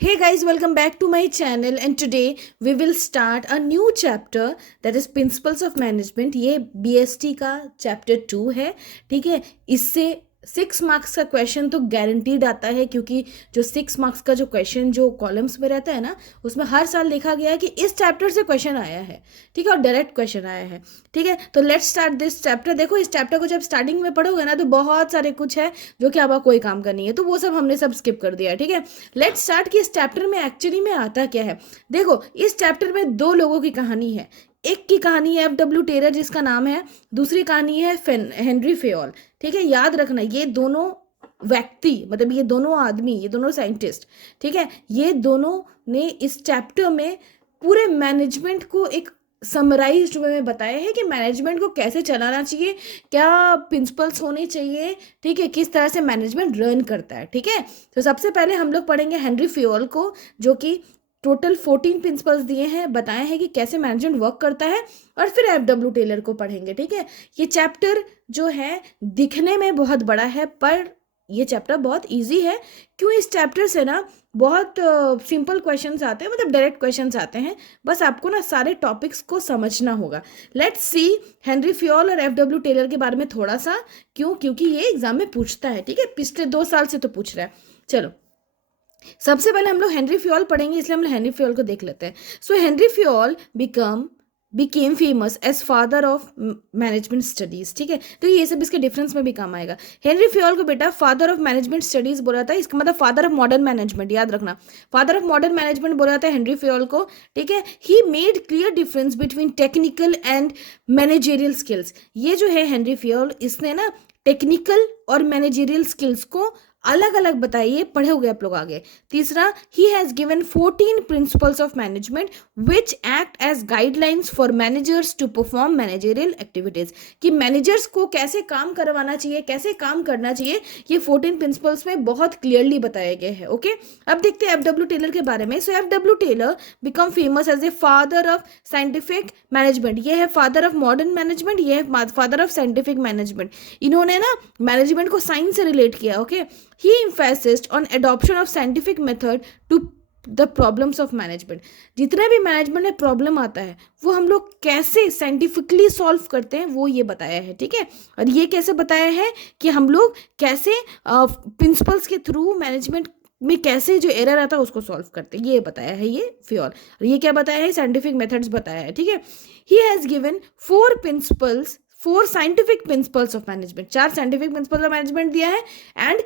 Hey guys, welcome back to my channel and today we will start a new chapter that is Principles of Management। ये BST का chapter 2 है। ठीक है, इससे 6 marks का question तो गारंटीड आता है, क्योंकि जो 6 मार्क्स का जो क्वेश्चन जो कॉलम्स में रहता है ना, उसमें हर साल देखा गया है कि इस चैप्टर से क्वेश्चन आया है। ठीक है, और डायरेक्ट क्वेश्चन आया है। ठीक है, तो लेट्स स्टार्ट दिस चैप्टर। देखो, इस चैप्टर को जब स्टार्टिंग में पढ़ोगे ना तो बहुत सारे कुछ है जो कि आपका कोई काम का नहीं है, तो वो सब हमने सब स्किप कर दिया है। ठीक है, लेट्स स्टार्ट कि इस चैप्टर में एक्चुअली में आता क्या है। देखो, इस चैप्टर में दो लोगों की कहानी है। एक की कहानी है F.W. टेलर जिसका नाम है, दूसरी कहानी है हेनरी फेयोल। ठीक है, याद रखना ये दोनों व्यक्ति, मतलब ये दोनों आदमी, ये दोनों साइंटिस्ट, ठीक है, ये दोनों ने इस चैप्टर में पूरे मैनेजमेंट को एक समराइज्ड वे में बताया है कि मैनेजमेंट को कैसे चलाना चाहिए, क्या प्रिंसिपल्स होने चाहिए, ठीक है, किस तरह से मैनेजमेंट रन करता है। ठीक है, तो सबसे पहले हम लोग पढ़ेंगे हेनरी फेयोल को, जो कि टोटल 14 प्रिंसिपल्स दिए हैं, बताए हैं कि कैसे मैनेजमेंट वर्क करता है, और फिर F.W. टेलर को पढ़ेंगे। ठीक है, ये चैप्टर जो है दिखने में बहुत बड़ा है, पर ये चैप्टर बहुत इजी है। क्यों? इस चैप्टर से ना बहुत सिंपल क्वेश्चंस आते हैं, मतलब डायरेक्ट क्वेश्चंस आते हैं। बस आपको ना सारे टॉपिक्स को समझना होगा। लेट्स सी हेनरी फ्योल और F.W. टेलर के बारे में थोड़ा सा। क्यों? क्योंकि ये एग्जाम में पूछता है। ठीक है, पिछले 2 साल से तो पूछ रहा है। चलो, सबसे पहले हम लोग हेनरी फ्योल पढ़ेंगे, इसलिए हम लोग हेनरी फ्योल को देख लेते हैं। So Henri Fayol became famous as father of management studies. ठीक है, तो ये सब इसके डिफरेंस में भी काम आएगा। हेनरी फ्योल को बेटा फादर ऑफ मैनेजमेंट स्टडीज बोला था, इसका मतलब फादर ऑफ मॉडर्न मैनेजमेंट, याद रखना, फादर ऑफ मॉडर्न मैनेजमेंट बोला जाता है हेनरी फ्योल को। ठीक है, he made clear difference between technical and managerial skills. ये जो है हेनरी फ्योल, इसने ना टेक्निकल और मैनेजेरियल स्किल्स को अलग अलग बताइए, पढ़े हुए आप लोग आगे। तीसरा, he has given 14 principles of management which act as guidelines for managers to perform managerial activities. कि मैनेजर्स को कैसे काम करवाना चाहिए, कैसे काम करना चाहिए, ये 14 प्रिंसिपल्स में बहुत क्लियरली बताए गए हैं। ओके, अब देखते हैं F.W. टेलर के बारे में। So F.W. Taylor become famous as a father of scientific management. ये है फादर ऑफ मॉडर्न मैनेजमेंट, ये है फादर ऑफ साइंटिफिक मैनेजमेंट। इन्होंने ना मैनेजमेंट को साइंस से रिलेट किया। Okay, he emphasized on adoption of scientific method to the problems of management। जितना भी मैनेजमेंट में प्रॉब्लम आता है वो हम लोग कैसे साइंटिफिकली सॉल्व करते हैं, वो ये बताया है। ठीक है, और ये कैसे बताया है कि हम लोग कैसे प्रिंसिपल्स के थ्रू मैनेजमेंट में कैसे जो एरर आता है उसको सॉल्व करते हैं, ये बताया है ये फ्योल। और ये क्या बताया है? साइंटिफिक मेथड्स बताया है। ठीक है, ही has given 4 scientific principles of management, 4 scientific principles of management दिया है, एंड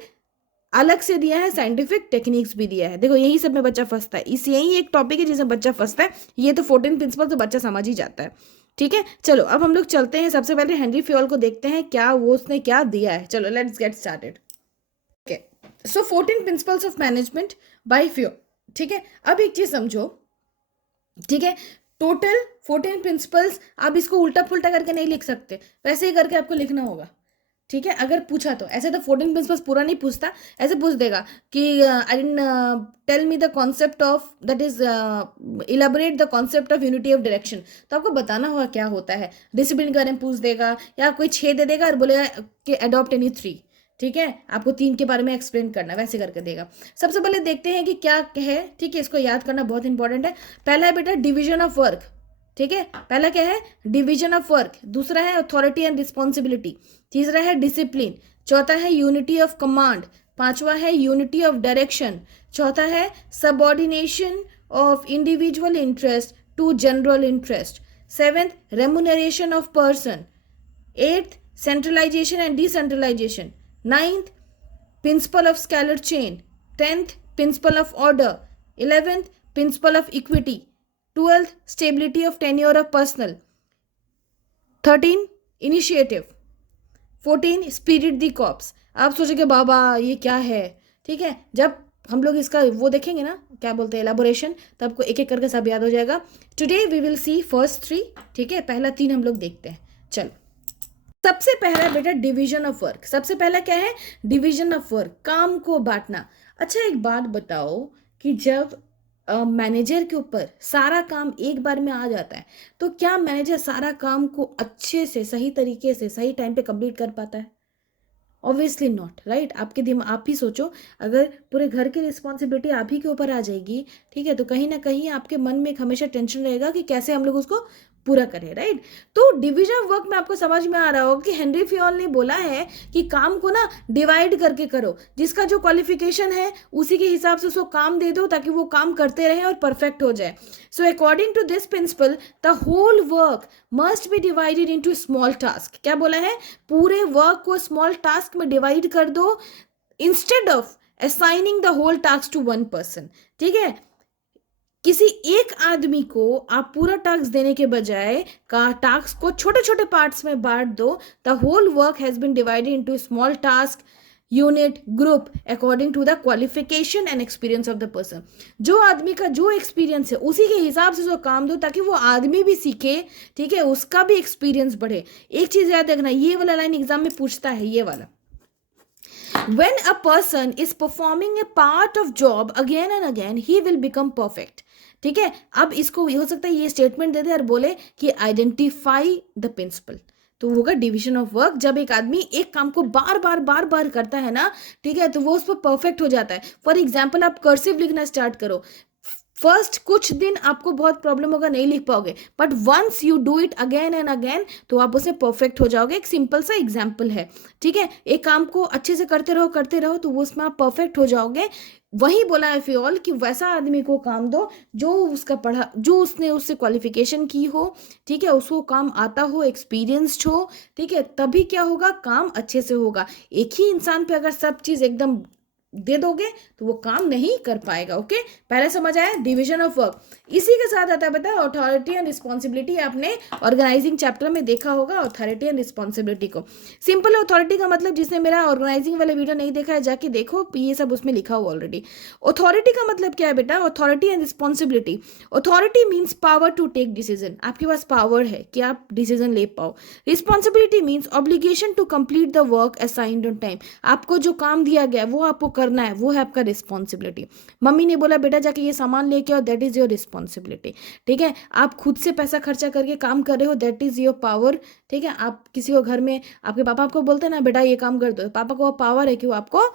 अलग से दिया है साइंटिफिक टेक्निक्स भी दिया है। देखो, यही सब में बच्चा फंसता है, इस यही एक टॉपिक है जिसमें बच्चा फंसता है। ये तो 14 प्रिंसिपल तो बच्चा समझ ही जाता है। ठीक है, चलो अब हम लोग चलते हैं, सबसे पहले हेनरी फ्योल को देखते हैं क्या वो उसने क्या दिया है। चलो let's get started. Okay, so 14 principles of management by Fayol. ठीक है, अब एक चीज समझो। ठीक है, टोटल 14 प्रिंसिपल्स, आप इसको उल्टा पुल्टा करके नहीं लिख सकते, वैसे ही करके आपको लिखना होगा। ठीक है, अगर पूछा तो ऐसे तो 14 प्रिंसिपल्स पूरा नहीं पूछता, ऐसे पूछ देगा कि I don't tell me the concept of that is elaborate the concept of unity of direction. तो आपको बताना होगा क्या होता है। डिसिप्लिन के बारे में पूछ देगा, या कोई 6 दे देगा और बोलेगा कि अडॉप्ट एनी 3। ठीक है, आपको 3 के बारे में एक्सप्लेन करना, वैसे करके देगा। सबसे पहले देखते हैं कि क्या है। ठीक है, इसको याद करना बहुत इंपॉर्टेंट है। पहला है बेटा डिविजन ऑफ वर्क। ठीक है, पहला क्या है? Division of work. दूसरा है अथॉरिटी एंड रिस्पॉन्सिबिलिटी। तीसरा है डिसिप्लिन। चौथा है यूनिटी ऑफ कमांड। पांचवा है यूनिटी ऑफ डायरेक्शन। चौथा है subordination of individual interest to general interest. Seventh, remuneration of person. Eighth, centralisation and decentralisation. Ninth, principle of scalar chain. Tenth, principle of order. 11th, principle of equity. 12th, stability of tenure of personnel। 13, initiative। 14, spirit the corps। आप सोचोगे बाबा ये क्या है? ठीक है, जब हम लोग इसका वो देखेंगे ना, क्या बोलते हैं, एलाबोरेशन, तो आपको एक एक करके सब याद हो जाएगा। Today we will see first 3। ठीक है, पहला 3 हम लोग देखते हैं। चलो, सबसे पहला बेटा डिवीजन ऑफ वर्क। सबसे पहला क्या है? डिवीजन ऑफ वर्क, काम को बांटना। अच्छा, एक बात बताओ कि जब मैनेजर के ऊपर सारा काम एक बार में आ जाता है, तो क्या मैनेजर सारा काम को अच्छे से, सही तरीके से, सही टाइम पे कंप्लीट कर पाता है? Obviously not, right. आपके दिमाग, आप ही सोचो, अगर पूरे घर की रिस्पॉन्सिबिलिटी आप ही के ऊपर आ जाएगी, ठीक है, तो कहीं ना कहीं आपके मन में एक हमेशा टेंशन रहेगा कि कैसे हम लोग उसको पूरा करें, राइट। तो डिवीजन ऑफ वर्क में आपको समझ में आ रहा होगा कि हेनरी फ्योल ने बोला है कि काम को ना डिवाइड करके करो, जिसका जो क्वालिफिकेशन है उसी के हिसाब से उसको काम दे दो ताकि वो काम करते रहे और परफेक्ट हो जाए। So according to this principle the whole work must be divided into small task. क्या बोला है? पूरे वर्क को स्मॉल टास्क में डिवाइड कर दो instead of assigning the whole task to one person. ठीक है, किसी एक आदमी को आप पूरा टास्क देने के बजाय का टास्क को छोटे छोटे पार्ट्स में बांट दो। The whole work has been divided into small task, unit, group according to the qualification and experience of the person. जो आदमी का जो एक्सपीरियंस है उसी के हिसाब से उसको काम दो ताकि वो आदमी भी सीखे, ठीक है, उसका भी एक्सपीरियंस बढ़े। एक चीज याद रखना, ये वाला लाइन एग्जाम में पूछता है, ये वाला, when a person is performing a part of job again and again he will become perfect। ठीक है, अब इसको हो सकता है ये स्टेटमेंट दे दे और बोले कि आइडेंटिफाई द प्रिंसिपल, तो होगा डिवीजन ऑफ वर्क। जब एक आदमी एक काम को बार बार बार बार करता है ना, ठीक है, तो वो उस पर परफेक्ट हो जाता है। फॉर एग्जाम्पल, आप कर्सिव लिखना स्टार्ट करो, फर्स्ट कुछ दिन आपको बहुत प्रॉब्लम होगा, नहीं लिख पाओगे, but once you do it again and again तो आप उससे परफेक्ट हो जाओगे। एक सिंपल सा एग्जाम्पल है, ठीक है, एक काम को अच्छे से करते रहो तो वो उसमें आप परफेक्ट हो जाओगे। वही बोला है फ्योल कि वैसा आदमी को काम दो जो उसका पढ़ा, जो उसने उससे क्वालिफिकेशन की हो, ठीक है, उसको काम आता हो, एक्सपीरियंस्ड हो, ठीक है, तभी क्या होगा, काम अच्छे से होगा। एक ही इंसान पे अगर सब चीज़ एकदम दे दोगे तो वो काम नहीं कर पाएगा। ओके, पहले समझ आया डिवीजन ऑफ वर्क। इसी के साथ आता है पता है अथॉरिटी एंड रिस्पॉन्सिबिलिटी। आपने ऑर्गेनाइजिंग चैप्टर में देखा होगा अथॉरिटी एंड रिस्पॉन्सिबिलिटी को। सिंपल अथॉरिटी का मतलब, जिसने मेरा ऑर्गेनाइजिंग वाला वीडियो नहीं देखा है जाके देखो, ये सब उसमें लिखा हुआ ऑलरेडी। अथॉरिटी का मतलब क्या है बेटा? Authority and responsibility. Authority means power to take decision, आपके पास पावर है कि आप डिसीजन ले पाओ। Responsibility means obligation to complete the work assigned on time, आपको जो काम दिया गया वो आपको करना है, वो है आपका रिस्पॉन्सिबिलिटी। मम्मी ने बोला बेटा जाके ये सामान लेके आओ, दैट इज योर रिस्पॉन्सिबिलिटी। ठीक है, आप खुद से पैसा खर्चा करके काम कर रहे हो, दैट इज योर पावर। ठीक है, आप किसी को घर में आपके पापा आपको बोलते हैं ना बेटा ये काम कर दो, पापा को पावर है कि वो आपको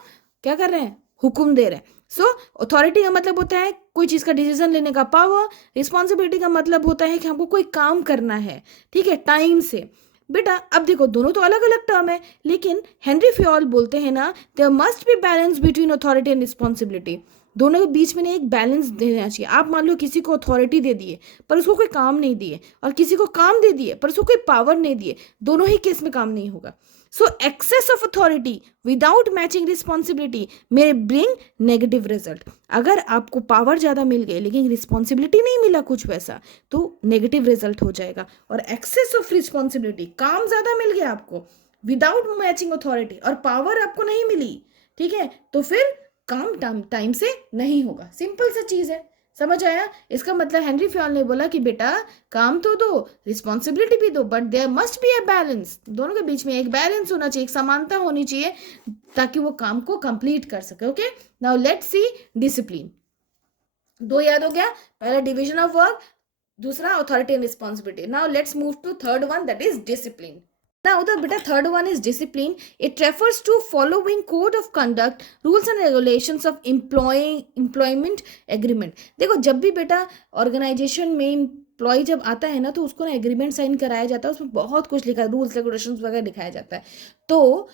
क्या कर रहे हैं, हुक्म दे रहे हैं। सो अथॉरिटी का मतलब होता है कोई चीज़ का डिसीजन लेने का पावर। रिस्पॉन्सिबिलिटी का मतलब होता है कि हमको कोई काम करना है, ठीक है, टाइम से। बेटा अब देखो दोनों तो अलग अलग टर्म है, लेकिन हेनरी फ्योल बोलते हैं ना there must be balance between authority and responsibility. दोनों के बीच में ना एक बैलेंस देना चाहिए। आप मान लो किसी को अथॉरिटी दे दिए पर उसको कोई काम नहीं दिए, और किसी को काम दे दिए पर उसको कोई पावर नहीं दिए, दोनों ही केस में काम नहीं होगा। So excess of authority without matching responsibility may bring negative result. अगर आपको पावर ज़्यादा मिल गई लेकिन रिस्पॉन्सिबिलिटी नहीं मिला कुछ वैसा, तो नेगेटिव रिजल्ट हो जाएगा। और एक्सेस ऑफ रिस्पॉन्सिबिलिटी, काम ज़्यादा मिल गया आपको विदाउट मैचिंग अथॉरिटी, और पावर आपको नहीं मिली, ठीक है, तो फिर काम टाइम से नहीं होगा। सिंपल सा चीज़ है, समझ आया? इसका मतलब हेनरी फ्योल ने बोला कि बेटा काम तो दो, रिस्पॉन्सिबिलिटी भी दो, but there must be a balance. दोनों के बीच में एक बैलेंस होना चाहिए, एक समानता होनी चाहिए ताकि वो काम को कंप्लीट कर सके। Okay, now let's see discipline. दो याद हो गया, पहला डिवीजन ऑफ वर्क, दूसरा authority and responsibility. Now let's move to third one, that is discipline. Now the beta third one is discipline. It refers to following code of conduct, rules and regulations of employment agreement. देखो जब भी बेटा organisation में employ जब आता है ना तो उसको ना एग्रीमेंट साइन कराया जाता है, उसमें बहुत कुछ लिखा है, रूल्स रेगुलेशंस वगैरह दिखाया जाता है। तो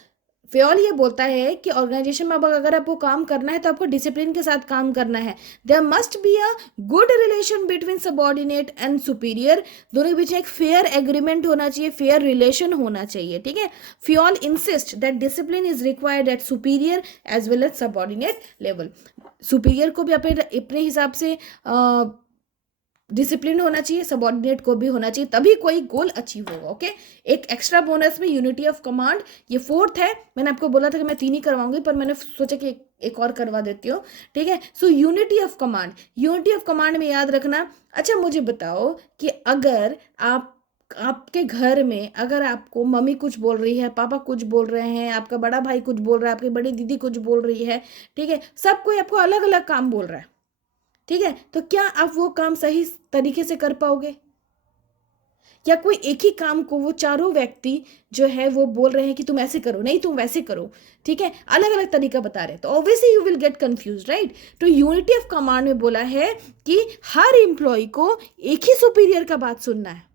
फ्योल ये बोलता है कि ऑर्गेनाइजेशन में अब अगर आपको काम करना है तो आपको डिसिप्लिन के साथ काम करना है। There must be a good relation between subordinate and superior, दोनों के बीच में एक फेयर एग्रीमेंट होना चाहिए, फेयर रिलेशन होना चाहिए। ठीक है, Fayol insist that discipline is required at superior as well as subordinate level. Superior को भी अपने हिसाब से डिसिप्लिन होना चाहिए, सबॉर्डिनेट को भी होना चाहिए, तभी कोई गोल अचीव होगा। ओके, एक एक्स्ट्रा बोनस में यूनिटी ऑफ कमांड, ये फोर्थ है। मैंने आपको बोला था कि मैं 3 ही करवाऊंगी पर मैंने सोचा कि एक और करवा देती हूँ। ठीक है, so unity of command, unity of command में याद रखना। अच्छा मुझे बताओ कि अगर आपके घर में अगर आपको मम्मी कुछ बोल रही है, पापा कुछ बोल रहे हैं, आपका बड़ा भाई कुछ बोल रहा है, आपकी बड़ी दीदी कुछ बोल रही है, ठीक है, सब कोई आपको अलग अलग काम बोल रहा है, ठीक है, तो क्या आप वो काम सही तरीके से कर पाओगे? या कोई एक ही काम को वो चारों व्यक्ति जो है वो बोल रहे हैं कि तुम ऐसे करो, नहीं तुम वैसे करो, ठीक है, अलग अलग तरीका बता रहे हैं, तो obviously you will get confuse, right. तो यूनिटी ऑफ कमांड में बोला है कि हर एम्प्लॉय को एक ही सुपीरियर का बात सुनना है।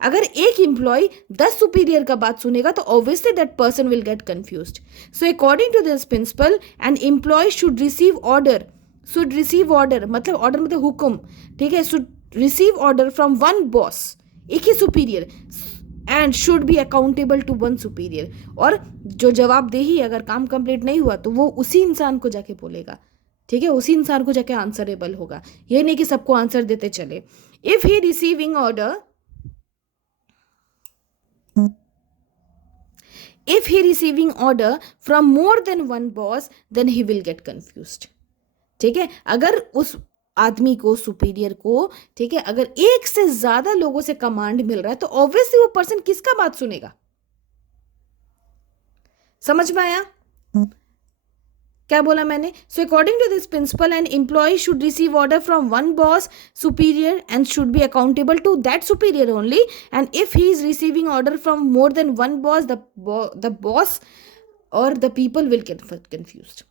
अगर एक एम्प्लॉय 10 सुपीरियर का बात सुनेगा तो obviously that person will get confused. So according to this principle an employee should receive order, मतलब ऑर्डर मतलब हुक्म, ठीक है, should receive order from one boss, एक ही superior, and should be accountable to one superior, और जो जवाबदेही अगर काम कंप्लीट नहीं हुआ तो वो उसी इंसान को जाके बोलेगा, ठीक है, उसी इंसान को जाके आंसरेबल होगा, ये नहीं कि सबको आंसर देते चले। If he receiving order from more than one boss then he will get confused, ठीक है। अगर उस आदमी को, सुपीरियर को, ठीक है, अगर एक से ज्यादा लोगों से कमांड मिल रहा है तो ऑब्वियसली वो पर्सन किसका बात सुनेगा? समझ में आया क्या बोला मैंने? So according to this principle an employee should receive order from one boss superior and should be accountable to that superior only, and if he is receiving order from more than one boss the boss और the people will get confused.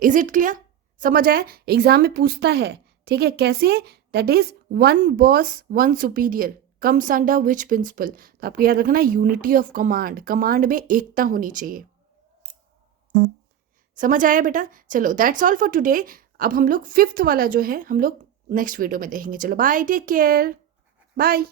Is it clear? समझ आया? Exam में पूछता है, ठीक है, कैसे? That is one boss one superior comes under which principle. तो आपको याद रखना यूनिटी ऑफ कमांड, कमांड में एकता होनी चाहिए। समझ आया बेटा? चलो दैट्स ऑल फॉर टुडे। अब हम लोग 5th वाला जो है हम लोग नेक्स्ट वीडियो में देखेंगे। चलो बाय, टेक केयर, बाय।